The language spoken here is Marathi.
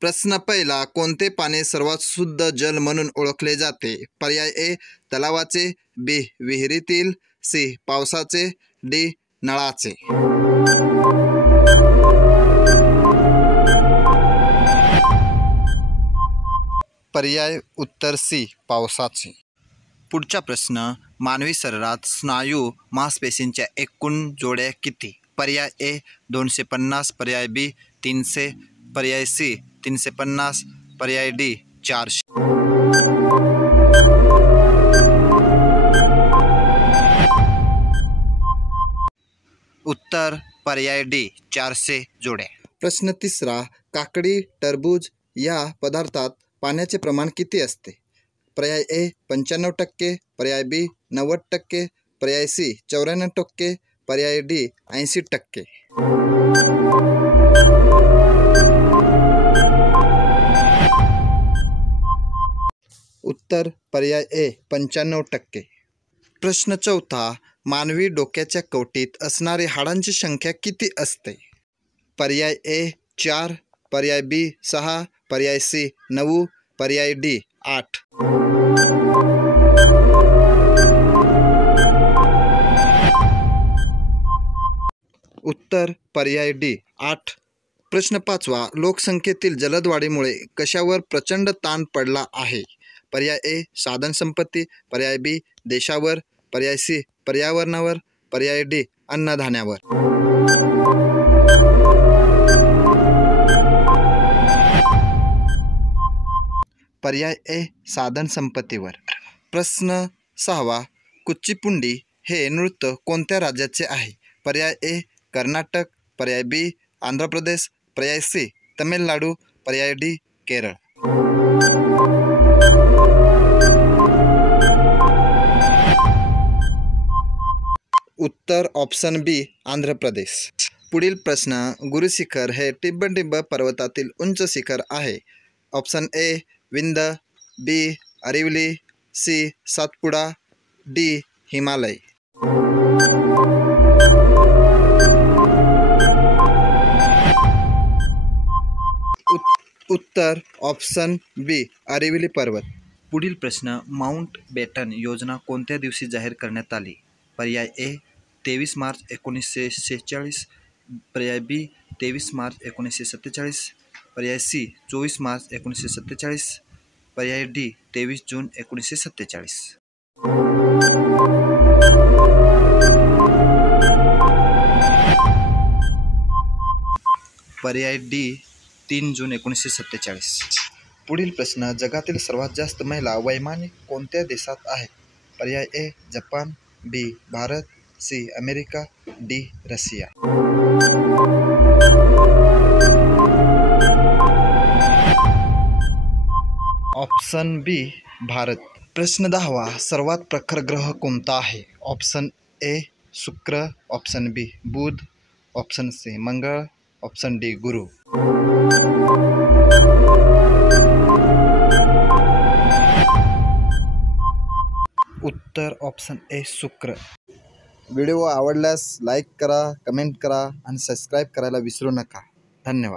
प्रश्न पहिला, कोणते पाणी सर्वात शुद्ध जल म्हणून ओळखले जाते? पर्याय ए तलावाचे, बी विहिरीतील, सी पावसाचे, डी नळाचे. पर्याय उत्तर सी पावसाचे. पुढचा प्रश्न, मानवी शरीरात स्नायू मांसपेशींच्या एकूण जोड्या किती? पर्याय ए 250, पर्याय बी 300, पर्याय सी 350, पर्याय डी 400. उत्तर पर्याय डी 400 जोड्या. प्रश्न तिसरा, काकडी, टरबूज या पदार्थात पाण्याचे प्रमाण किती असते? पर्याय ए 95%, पर्याय बी 90%, पर्याय सी 94%, पर्याय डी 80%. उत्तर पर्याय ए 95%. प्रश्न चौथा, मानवी डोक्याच्या कवटीत असणारी हाडांची संख्या किती असते? पर्याय ए 4, पर्याय बी 6, पर्याय सी 9, पर्याय डी 8. उत्तर पर्याय डी 8. प्रश्न पाचवा, लोकसंख्येतील जलद वाढीमुळे कशावर प्रचंड ताण पडला आहे? पर्याय ए साधनसंपत्ती, पर्याय बी देशावर, पर्याय सी पर्यावरणावर, पर्याय डी अन्नधान्यावर. पर्याय ए साधनसंपत्तीवर. प्रश्न सहावा, कुचिपुडी हे नृत्य कोणत्या राज्याचे आहे? पर्याय ए कर्नाटक, पर्याय बी आंध्र प्रदेश, पर्याय सी तमिळनाडू, पर्याय डी केरळ. उत्तर ऑप्शन बी आंध्र प्रदेश. पुढील प्रश्न, गुरुशिखर हे टिंब पर्वतातील उंच शिखर आहे. Option A Vindhya, B Aravali, C Satpura, D Himalaya. उत्तर ऑप्शन बी अरिवली पर्वत. पुढील प्रश्न, माउंट बॅटन योजना कोणत्या दिवशी जाहीर करण्यात आली? पर्याय ए 23 मार्च 1946, पर्याय बी 23 मार्च 1947, पर्याय सी 24 मार्च 1947, पर्याय डी 23 जून 1947. पर्याय डी 3 जून 1947. पुढील प्रश्न, जगातील सर्वात जास्त महिला वैमानिक कोणत्या देशात आहेत? पर्याय A Japan, B Bharat, C America, D Russia. Option B Bharat. प्रश्न 10वा, सर्वात प्रखर ग्रह कोणता आहे? ऑप्शन ए शुक्र, ऑप्शन बी बुध, ऑप्शन सी मंगळ, ऑप्शन डी गुरु. उत्तर ऑप्शन ए शुक्र. व्हिडिओ आवडल्यास लाईक करा, कमेंट करा आणि सबस्क्राईब करायला विसरू नका. धन्यवाद.